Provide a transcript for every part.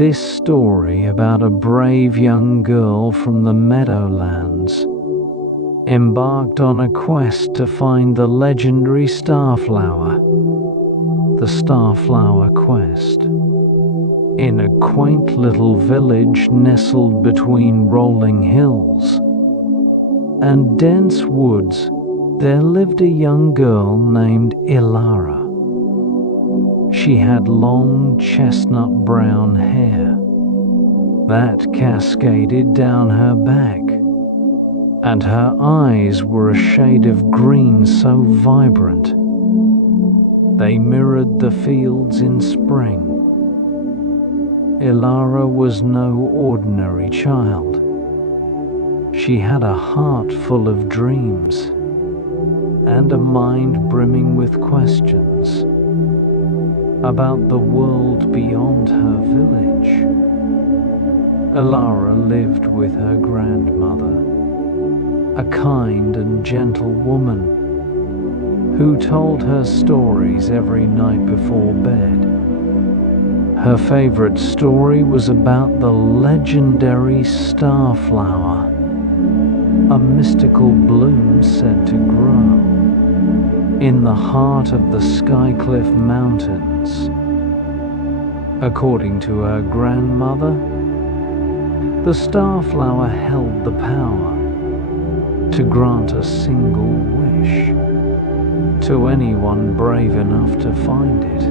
This story about a brave young girl from the Meadowlands embarked on a quest to find the legendary Starflower, the Starflower Quest. In a quaint little village nestled between rolling hills and dense woods, there lived a young girl named Elara. She had long chestnut brown hair that cascaded down her back, and her eyes were a shade of green so vibrant they mirrored the fields in spring. Elara was no ordinary child. She had a heart full of dreams and a mind brimming with questions about the world beyond her village. Elara lived with her grandmother, a kind and gentle woman who told her stories every night before bed. Her favorite story was about the legendary Starflower, a mystical bloom said to grow in the heart of the Skycliff Mountains. According to her grandmother, the Starflower held the power to grant a single wish to anyone brave enough to find it.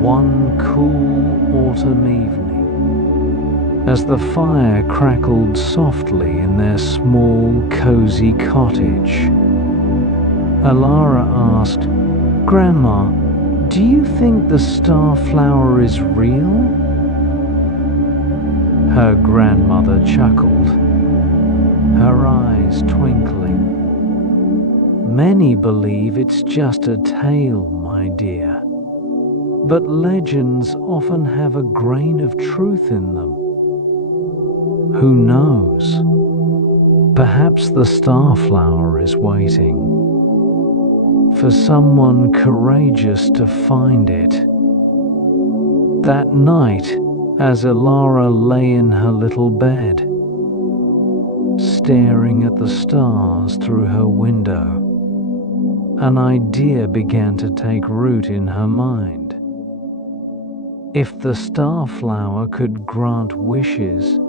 One cool autumn evening, as the fire crackled softly in their small, cozy cottage, Elara asked, "Grandma, do you think the Starflower is real?" Her grandmother chuckled, her eyes twinkling. "Many believe it's just a tale, my dear, but legends often have a grain of truth in them. Who knows? Perhaps the Starflower is waiting for someone courageous to find it." That night, as Elara lay in her little bed, staring at the stars through her window, an idea began to take root in her mind. If the Starflower could grant wishes,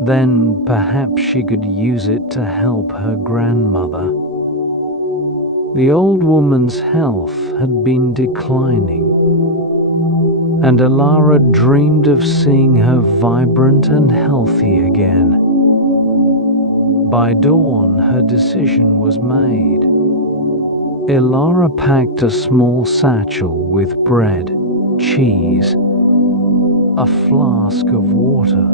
then perhaps she could use it to help her grandmother. The old woman's health had been declining, and Elara dreamed of seeing her vibrant and healthy again. By dawn, her decision was made. Elara packed a small satchel with bread, cheese, a flask of water,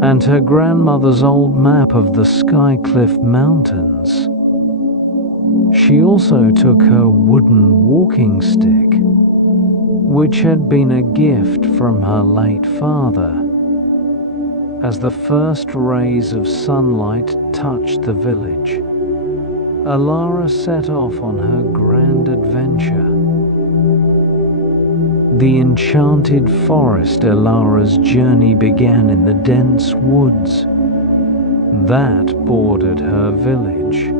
and her grandmother's old map of the Skycliff Mountains. She also took her wooden walking stick, which had been a gift from her late father. As the first rays of sunlight touched the village, Elara set off on her grand adventure. The enchanted forest. Elara's journey began in the dense woods that bordered her village.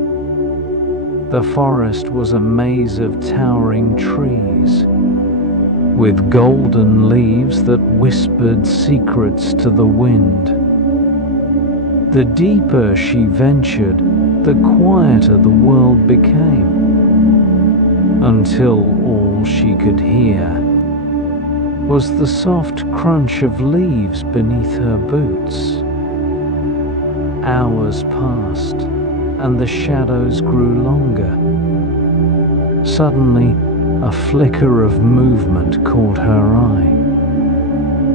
The forest was a maze of towering trees, with golden leaves that whispered secrets to the wind. The deeper she ventured, the quieter the world became, until all she could hear was the soft crunch of leaves beneath her boots. Hours passed, and the shadows grew longer. Suddenly, a flicker of movement caught her eye.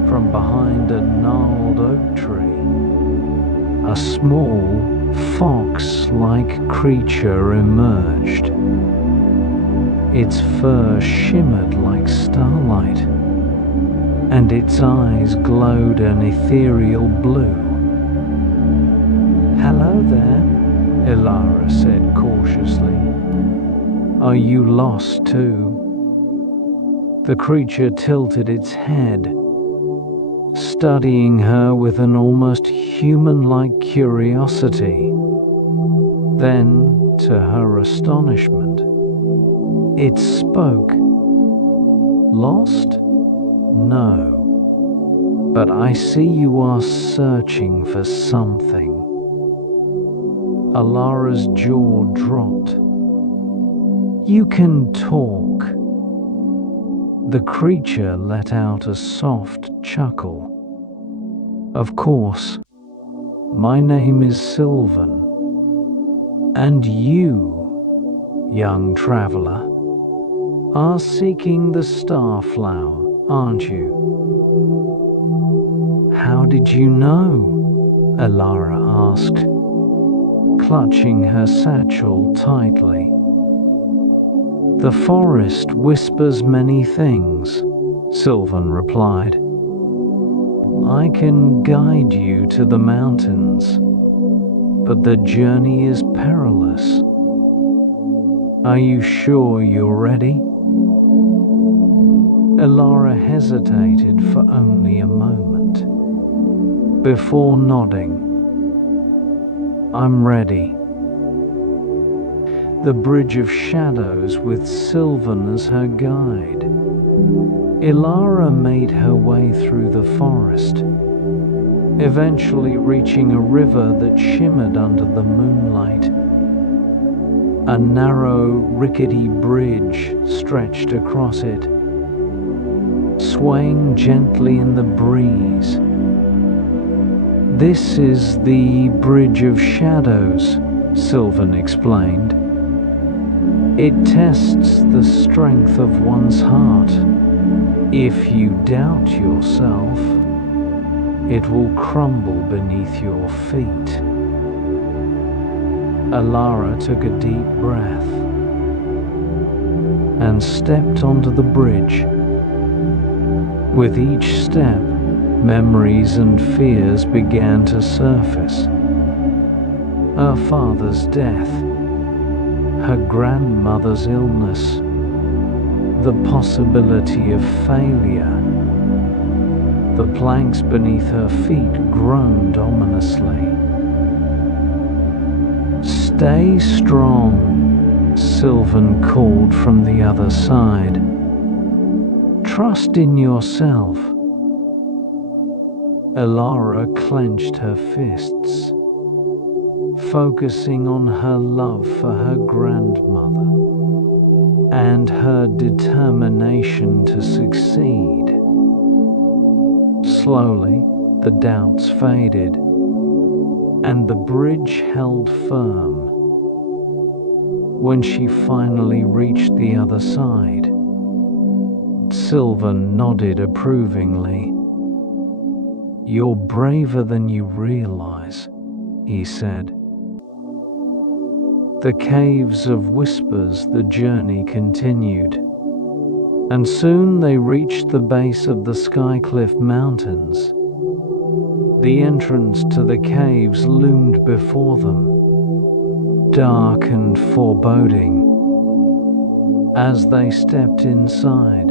From behind a gnarled oak tree, a small, fox-like creature emerged. Its fur shimmered like starlight, and its eyes glowed an ethereal blue. "Hello there," Elara said cautiously. "Are you lost too?" The creature tilted its head, studying her with an almost human-like curiosity. Then, to her astonishment, it spoke. Lost? No. But I see you are searching for something. Elara's jaw dropped. You can talk. The creature let out a soft chuckle. Of course. My name is Sylvan. And you, young traveler, are seeking the Starflower, aren't you? How did you know? Elara asked, clutching her satchel tightly. The forest whispers many things, Sylvan replied. I can guide you to the mountains, but the journey is perilous. Are you sure you're ready? Elara hesitated for only a moment, before nodding. I'm ready. The bridge of shadows with Sylvan as her guide. Elara made her way through the forest, eventually reaching a river that shimmered under the moonlight. A narrow, rickety bridge stretched across it, swaying gently in the breeze. This is the Bridge of Shadows, Sylvan explained. It tests the strength of one's heart. If you doubt yourself, it will crumble beneath your feet. Elara took a deep breath and stepped onto the bridge. With each step, memories and fears began to surface. Her father's death, her grandmother's illness, the possibility of failure. The planks beneath her feet groaned ominously. Stay strong, Sylvan called from the other side. Trust in yourself. Elara clenched her fists, focusing on her love for her grandmother and her determination to succeed. Slowly, the doubts faded, and the bridge held firm. When she finally reached the other side, Sylvan nodded approvingly. You're braver than you realize, he said. The caves of whispers, the journey continued, and soon they reached the base of the Skycliff Mountains. The entrance to the caves loomed before them, dark and foreboding. As they stepped inside,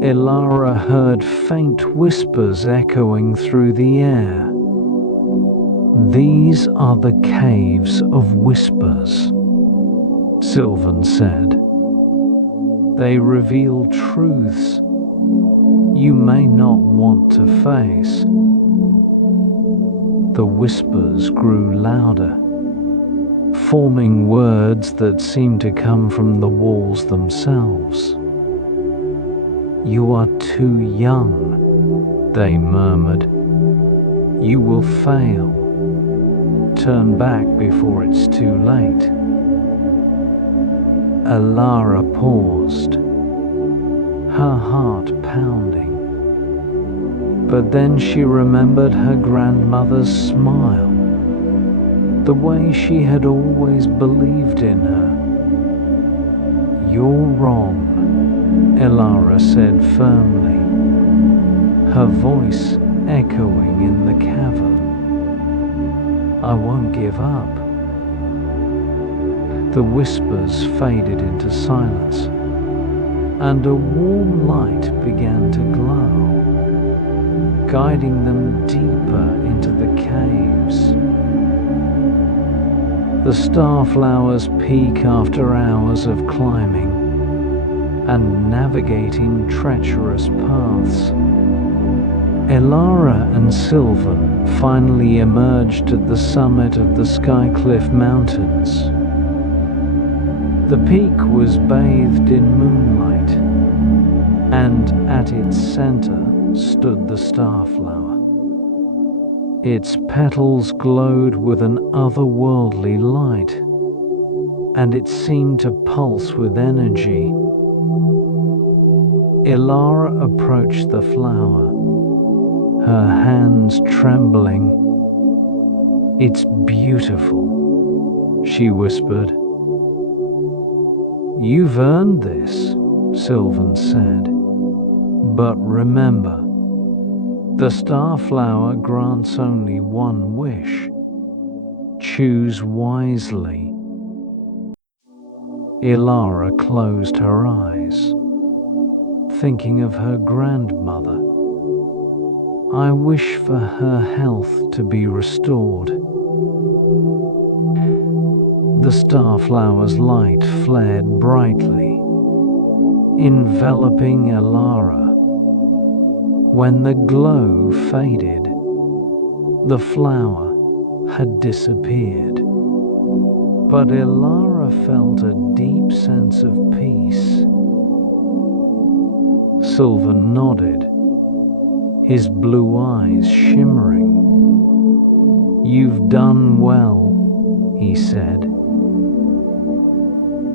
Elara heard faint whispers echoing through the air. These are the caves of whispers, Sylvan said. They reveal truths you may not want to face. The whispers grew louder, forming words that seemed to come from the walls themselves. You are too young, they murmured. You will fail. Turn back before it's too late. Elara paused, her heart pounding. But then she remembered her grandmother's smile, the way she had always believed in her. You're wrong, Elara said firmly, her voice echoing in the cavern. I won't give up. The whispers faded into silence, and a warm light began to glow, guiding them deeper into the caves. The starflowers peak after hours of climbing and navigating treacherous paths. Elara and Sylvan finally emerged at the summit of the Skycliff Mountains. The peak was bathed in moonlight, and at its center stood the starflower. Its petals glowed with an otherworldly light, and it seemed to pulse with energy. Elara approached the flower, her hands trembling. "It's beautiful," she whispered. "You've earned this," Sylvan said. "But remember, the starflower grants only one wish. Choose wisely." Elara closed her eyes, thinking of her grandmother. "I wish for her health to be restored." The starflower's light flared brightly, enveloping Elara. When the glow faded, the flower had disappeared. But Elara felt a deep sense of peace. Sylvan nodded, his blue eyes shimmering. "You've done well," he said.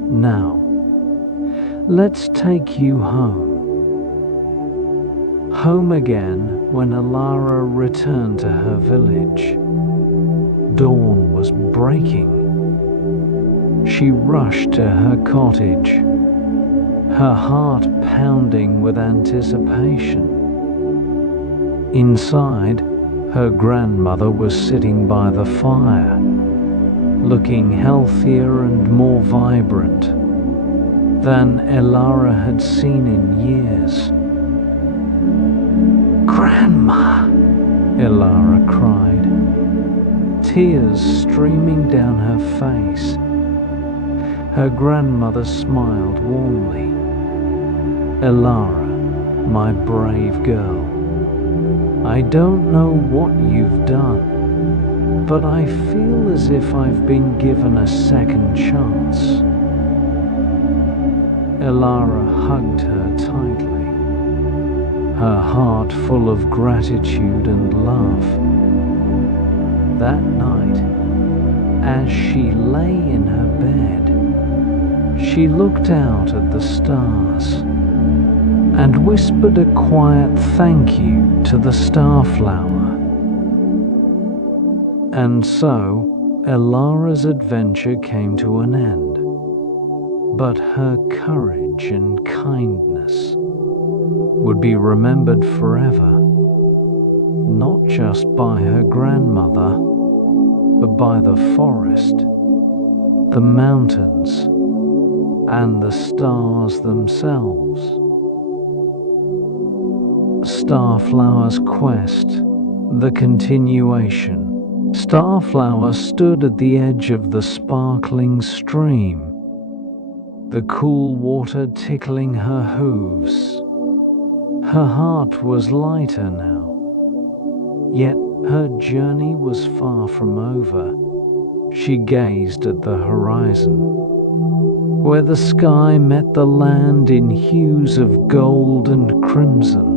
"Now, let's take you home." Home again when Elara returned to her village. Dawn was breaking. She rushed to her cottage, her heart pounding with anticipation. Inside, her grandmother was sitting by the fire, looking healthier and more vibrant than Elara had seen in years. "Grandma!" Elara cried, tears streaming down her face. Her grandmother smiled warmly. "Elara, my brave girl, I don't know what you've done, but I feel as if I've been given a second chance." Elara hugged her tightly, her heart full of gratitude and love. That night, as she lay in her bed, she looked out at the stars and whispered a quiet thank you to the starflower. And so, Elara's adventure came to an end. But her courage and kindness would be remembered forever, not just by her grandmother, but by the forest, the mountains, and the stars themselves. Starflower's Quest, the continuation. Starflower stood at the edge of the sparkling stream, the cool water tickling her hooves. Her heart was lighter now, yet her journey was far from over. She gazed at the horizon, where the sky met the land in hues of gold and crimson.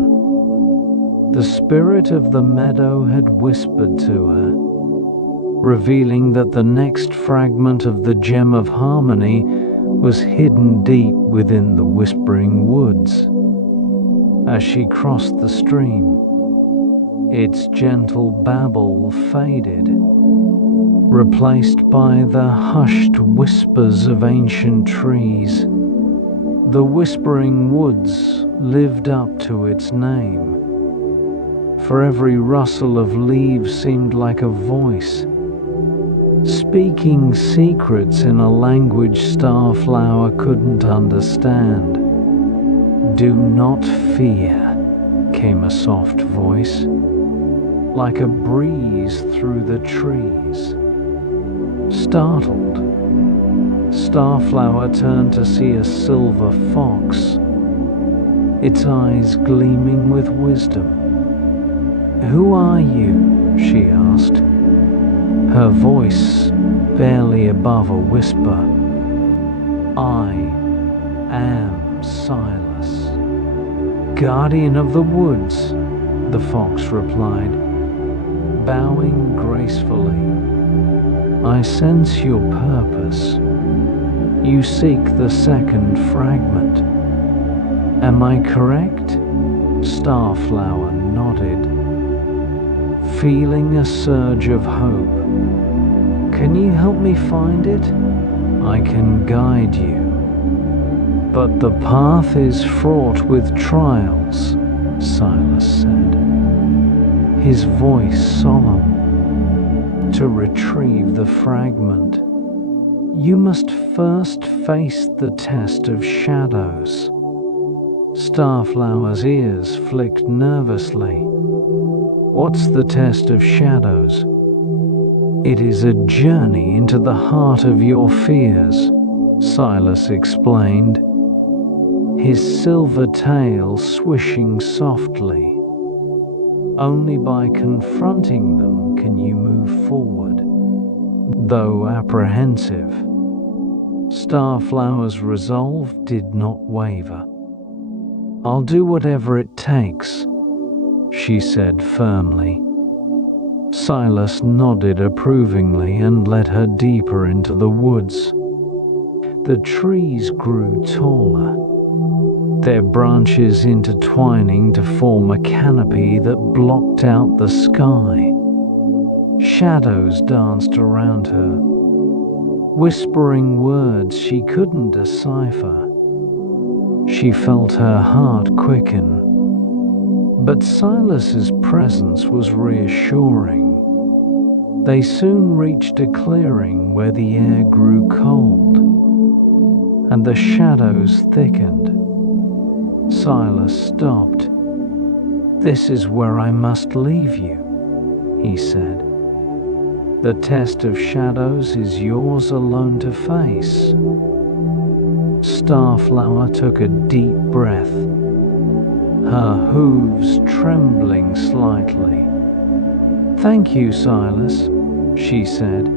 The spirit of the meadow had whispered to her, revealing that the next fragment of the gem of harmony was hidden deep within the whispering woods. As she crossed the stream, its gentle babble faded, replaced by the hushed whispers of ancient trees. The whispering woods lived up to its name, for every rustle of leaves seemed like a voice, speaking secrets in a language Starflower couldn't understand. do not fear," came a soft voice, like a breeze through the trees. Startled, Starflower turned to see a silver fox, its eyes gleaming with wisdom. "Who are you?" she asked, her voice barely above a whisper. "I am Silas, guardian of the woods," the fox replied, bowing gracefully. "I sense your purpose. You seek the second fragment. Am I correct?" Starflower nodded, feeling a surge of hope. "Can you help me find it? I can guide you. But the path is fraught with trials," Silas said, his voice solemn. "To retrieve the fragment, you must first face the test of shadows." Starflower's ears flicked nervously. "What's the test of shadows?" "It is a journey into the heart of your fears," Silas explained, his silver tail swishing softly. "Only by confronting them can you move forward." Though apprehensive, Starflower's resolve did not waver. "I'll do whatever it takes," she said firmly. Silas nodded approvingly and led her deeper into the woods. The trees grew taller, their branches intertwining to form a canopy that blocked out the sky. Shadows danced around her, whispering words she couldn't decipher. She felt her heart quicken, but Silas's presence was reassuring. They soon reached a clearing where the air grew cold, and the shadows thickened. Silas stopped. "This is where I must leave you," he said. "The test of shadows is yours alone to face." Starflower took a deep breath, her hooves trembling slightly. "Thank you, Silas," she said,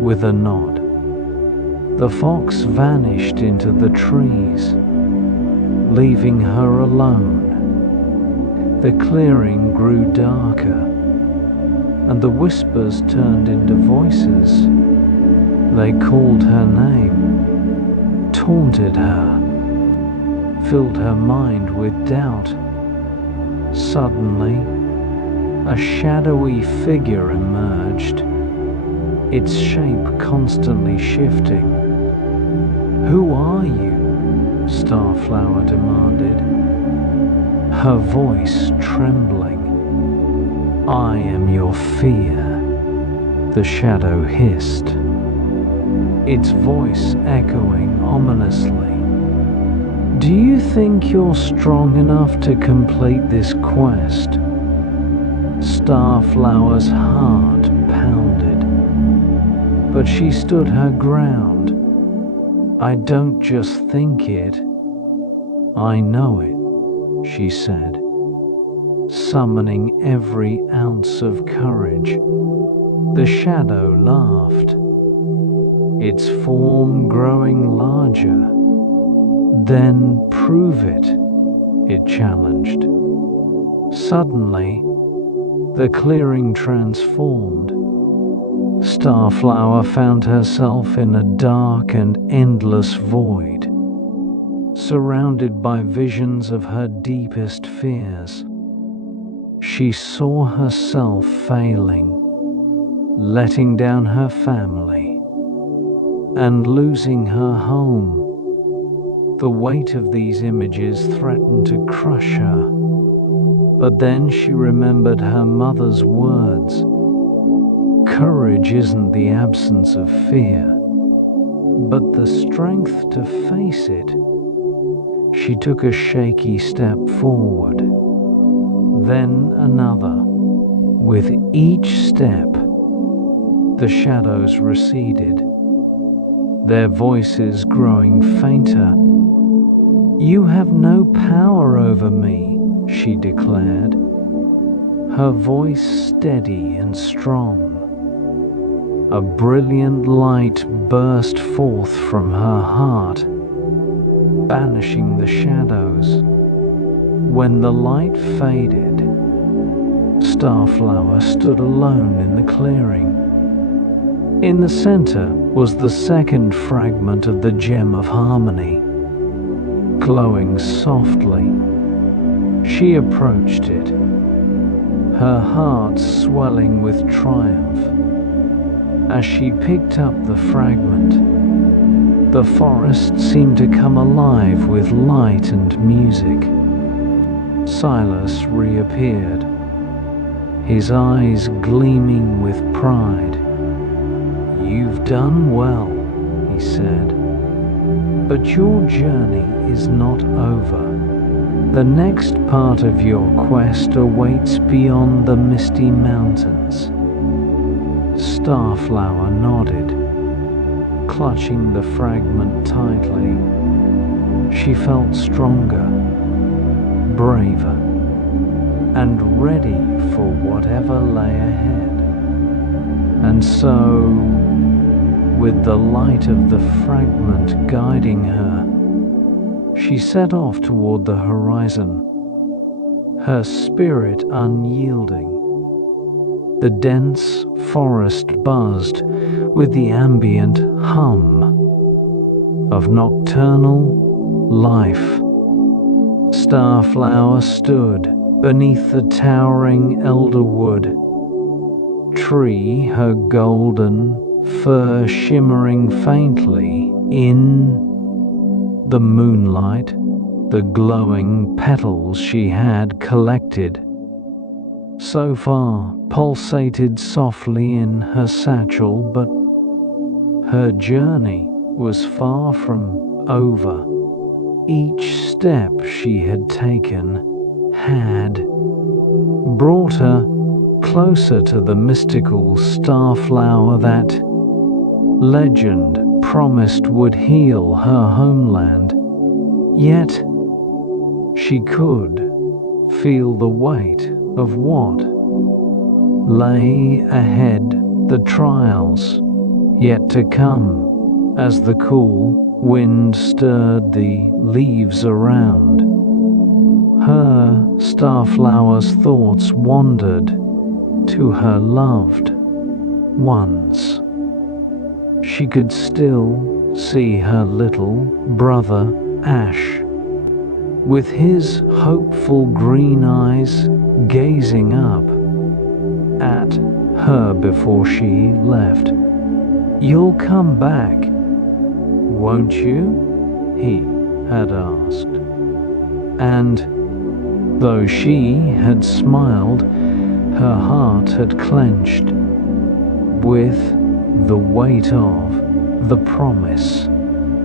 with a nod. The fox vanished into the trees, leaving her alone. The clearing grew darker, and the whispers turned into voices. They called her name, taunted her, filled her mind with doubt. Suddenly, a shadowy figure emerged, its shape constantly shifting. "Who are you?" Starflower demanded, her voice trembling. "I am your fear," the shadow hissed, its voice echoing ominously. "Do you think you're strong enough to complete this quest?" Starflower's heart pounded, but she stood her ground. "I don't just think it, I know it," she said, summoning every ounce of courage. The shadow laughed, its form growing larger. "Then prove it," it challenged. Suddenly, the clearing transformed. Starflower found herself in a dark and endless void, surrounded by visions of her deepest fears. She saw herself failing, letting down her family, and losing her home. The weight of these images threatened to crush her. But then she remembered her mother's words. "Courage isn't the absence of fear, but the strength to face it." She took a shaky step forward, then another. With each step, the shadows receded, their voices growing fainter. "You have no power over me," she declared, her voice steady and strong. A brilliant light burst forth from her heart, banishing the shadows. When the light faded, Starflower stood alone in the clearing. In the center was the second fragment of the Gem of Harmony, glowing softly. She approached it, her heart swelling with triumph. As she picked up the fragment, the forest seemed to come alive with light and music. Silas reappeared, his eyes gleaming with pride. "You've done well," he said, "but your journey is not over. The next part of your quest awaits beyond the misty mountains." Starflower nodded, clutching the fragment tightly. She felt stronger, braver, and ready for whatever lay ahead. And so, with the light of the fragment guiding her, she set off toward the horizon, her spirit unyielding. The dense forest buzzed with the ambient hum of nocturnal life. Starflower stood beneath the towering elderwood tree, her golden fur shimmering faintly in the moonlight. The glowing petals she had collected so far pulsated softly in her satchel, but her journey was far from over. Each step she had taken had brought her closer to the mystical starflower that legend promised would heal her homeland. Yet she could feel the weight of what lay ahead, the trials yet to come, as the cool wind stirred the leaves around. Her Starflower's thoughts wandered to her loved ones. She could still see her little brother Ash, with his hopeful green eyes gazing up at her before she left. "You'll come back, won't you?" he had asked. And though she had smiled, her heart had clenched with the weight of the promise.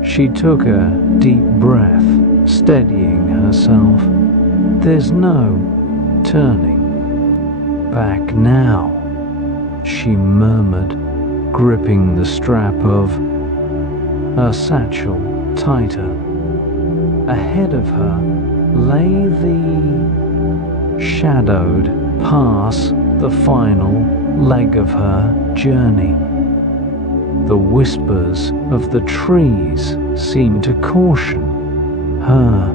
She took a deep breath, steadying herself. "There's no turning back now," she murmured, gripping the strap of her satchel tighter. Ahead of her lay the shadowed pass, the final leg of her journey. The whispers of the trees seemed to caution her,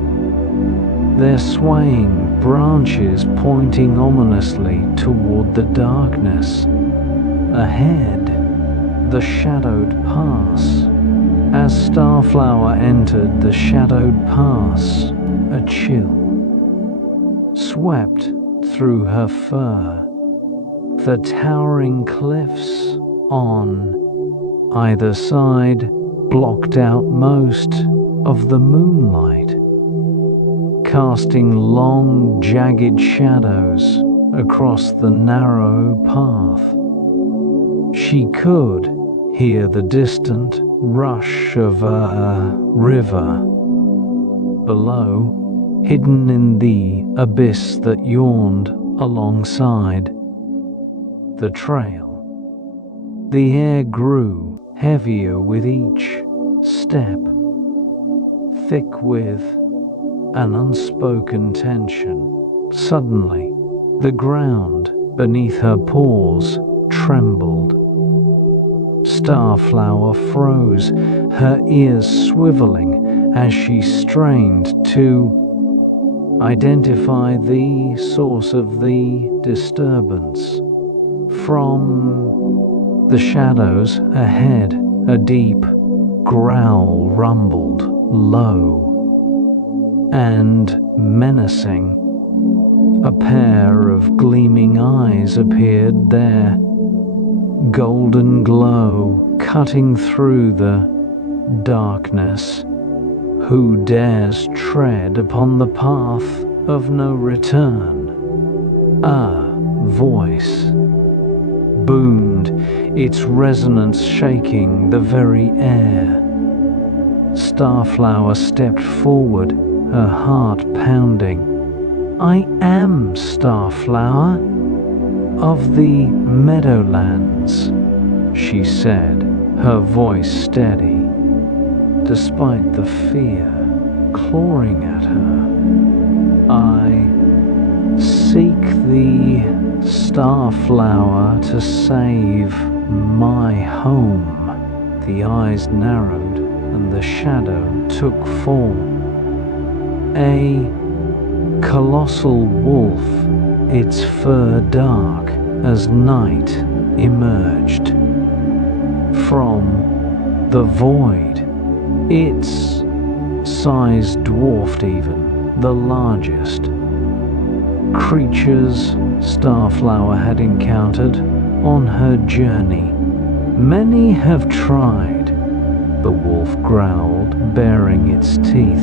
their swaying branches pointing ominously toward the darkness. Ahead, the shadowed pass. As Starflower entered the shadowed pass, a chill swept through her fur. The towering cliffs on either side blocked out most of the moonlight, casting long, jagged shadows across the narrow path. She could hear the distant rush of a river, below, hidden in the abyss that yawned alongside the trail. The air grew heavier with each step, thick with an unspoken tension. Suddenly, the ground beneath her paws trembled. Starflower froze, her ears swiveling as she strained to identify the source of the disturbance. From the shadows ahead, a deep growl rumbled, low and menacing. A pair of gleaming eyes appeared there, golden glow cutting through the darkness. Who dares tread upon the path of no return? A voice boomed, its resonance shaking the very air. Starflower stepped forward, her heart pounding. I am Starflower of the Meadowlands, she said, her voice steady, despite the fear clawing at her. I seek the Starflower to save my home. The eyes narrowed and the shadow took form. A colossal wolf, its fur dark as night emerged from the void. Its size dwarfed even the largest creatures Starflower had encountered on her journey. Many have tried, the wolf growled, baring its teeth.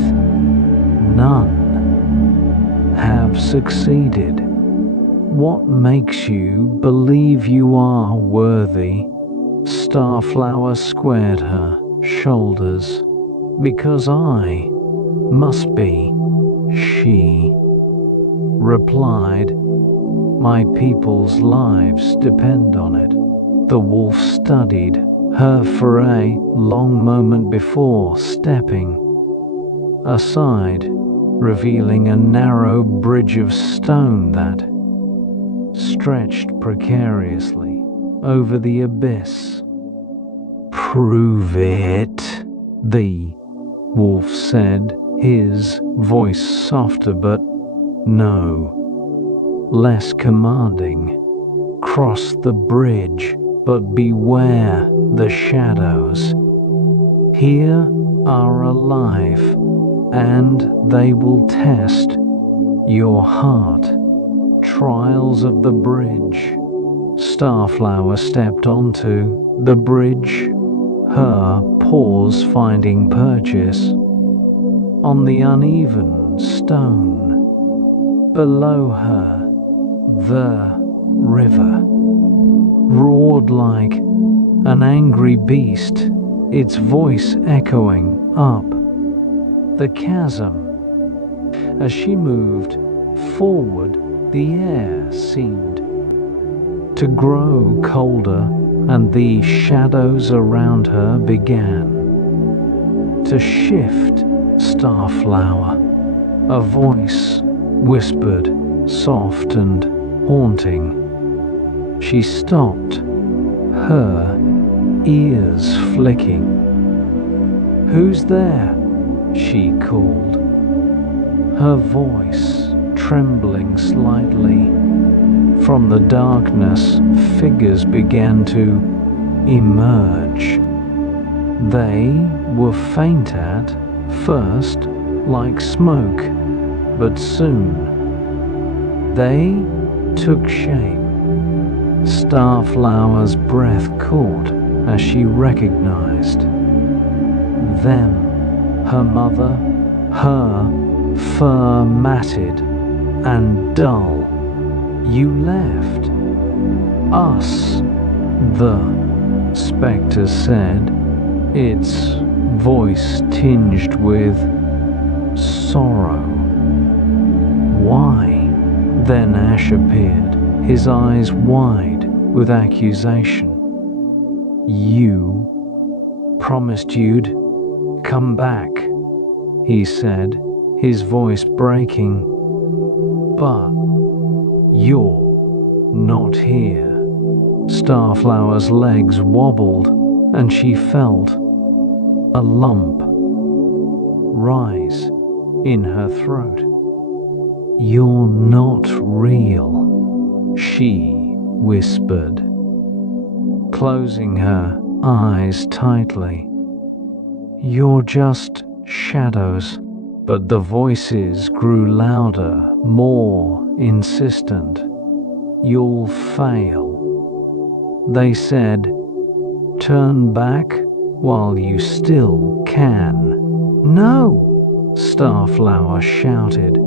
None have succeeded. What makes you believe you are worthy? Starflower squared her shoulders. Because I must be, she replied. My people's lives depend on it. The wolf studied her for a long moment before stepping aside, revealing a narrow bridge of stone that stretched precariously over the abyss. Prove it, the wolf said, his voice softer but no less commanding. Cross the bridge, but beware the shadows. Here are alive, and they will test your heart. Trials of the bridge. Starflower stepped onto the bridge, her paws finding purchase on the uneven stone. Below her, the river roared like an angry beast, its voice echoing up the chasm. As she moved forward, the air seemed to grow colder, and the shadows around her began to shift. Starflower, a voice whispered, soft and haunting. She stopped, her ears flicking. Who's there? She called, her voice trembling slightly. From the darkness, figures began to emerge. They were faint at first, like smoke, but soon they took shape. Starflower's breath caught as she recognized them. Her mother, her fur matted and dull. You left us, the spectre said, its voice tinged with sorrow. Why? Then Ash appeared, his eyes wide with accusation. You promised you'd come back, he said, his voice breaking. But you're not here. Starflower's legs wobbled, and she felt a lump rise in her throat. You're not real, she whispered, closing her eyes tightly. You're just shadows. But the voices grew louder, more insistent. You'll fail. They said, turn back while you still can. No, Starflower shouted,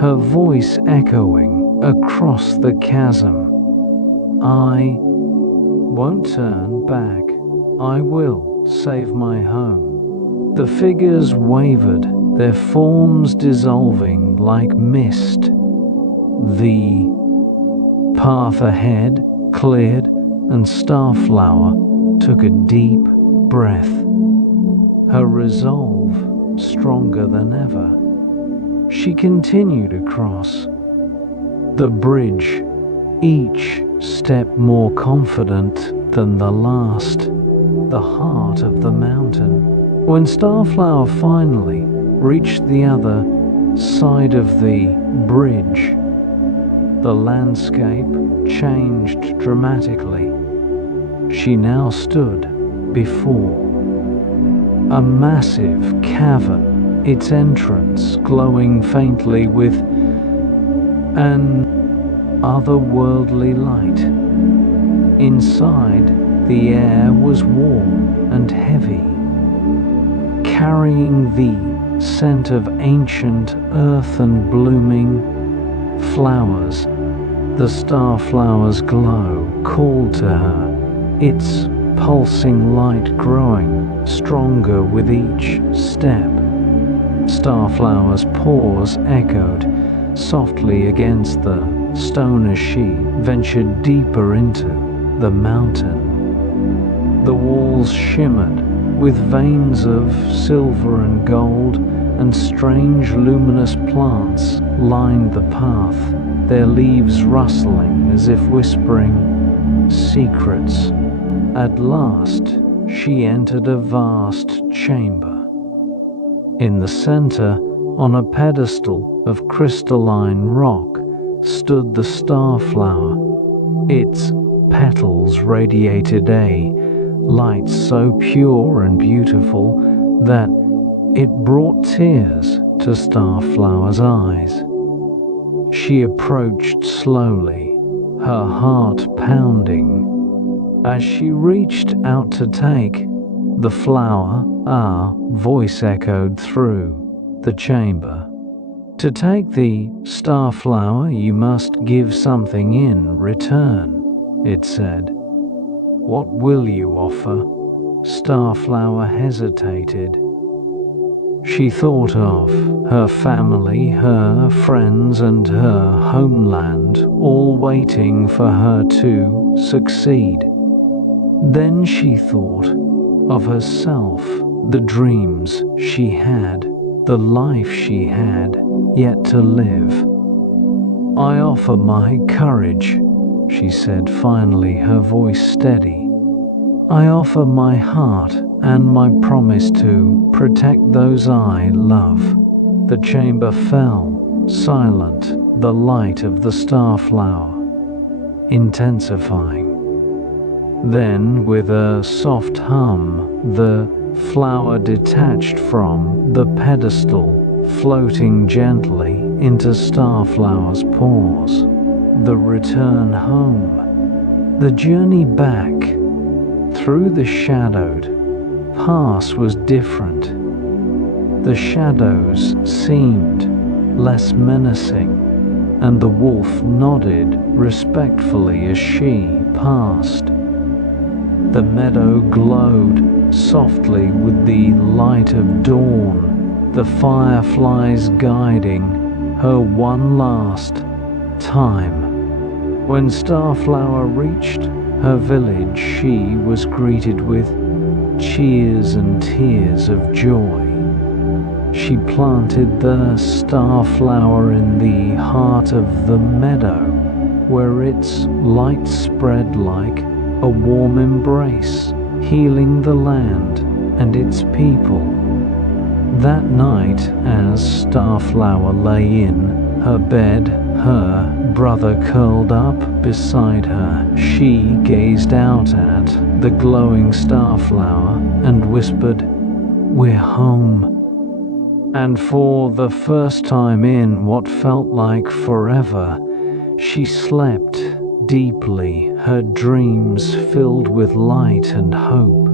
her voice echoing across the chasm. I won't turn back. I will save my home. The figures wavered, their forms dissolving like mist. The path ahead cleared, and Starflower took a deep breath, her resolve stronger than ever. She continued across the bridge, each step more confident than the last, the heart of the mountain. When Starflower finally reached the other side of the bridge, the landscape changed dramatically. She now stood before a massive cavern, its entrance glowing faintly with an otherworldly light. Inside, the air was warm and heavy, carrying the scent of ancient earth and blooming flowers. The Starflower's glow called to her, its pulsing light growing stronger with each step. Starflower's paws echoed softly against the stone as she ventured deeper into the mountain. The walls shimmered with veins of silver and gold, and strange luminous plants lined the path, their leaves rustling as if whispering secrets. At last, she entered a vast chamber. In the center, on a pedestal of crystalline rock, stood the Starflower. Its petals radiated a light so pure and beautiful that it brought tears to Starflower's eyes. She approached slowly, her heart pounding. As she reached out to take the flower, a voice echoed through the chamber. To take the Starflower, you must give something in return, it said. What will you offer? Starflower hesitated. She thought of her family, her friends, and her homeland, all waiting for her to succeed. Then she thought of herself, the dreams she had, the life she had yet to live. I offer my courage, she said finally, her voice steady. I offer my heart and my promise to protect those I love. The chamber fell, silent, the light of the Starflower intensifying. Then, with a soft hum, the flower detached from the pedestal, floating gently into Starflower's paws. The return home. The journey back through the shadowed pass was different. The shadows seemed less menacing, and the wolf nodded respectfully as she passed. The meadow glowed softly with the light of dawn. the fireflies guiding her one last time. When Starflower reached her village, she was greeted with cheers and tears of joy. She planted the starflower in the heart of the meadow, where its light spread like a warm embrace, healing the land and its people. That night, as Starflower lay in her bed, her brother curled up beside her. She gazed out at the glowing starflower and whispered, "We're home." And for the first time in what felt like forever, she slept deeply, her dreams filled with light and hope.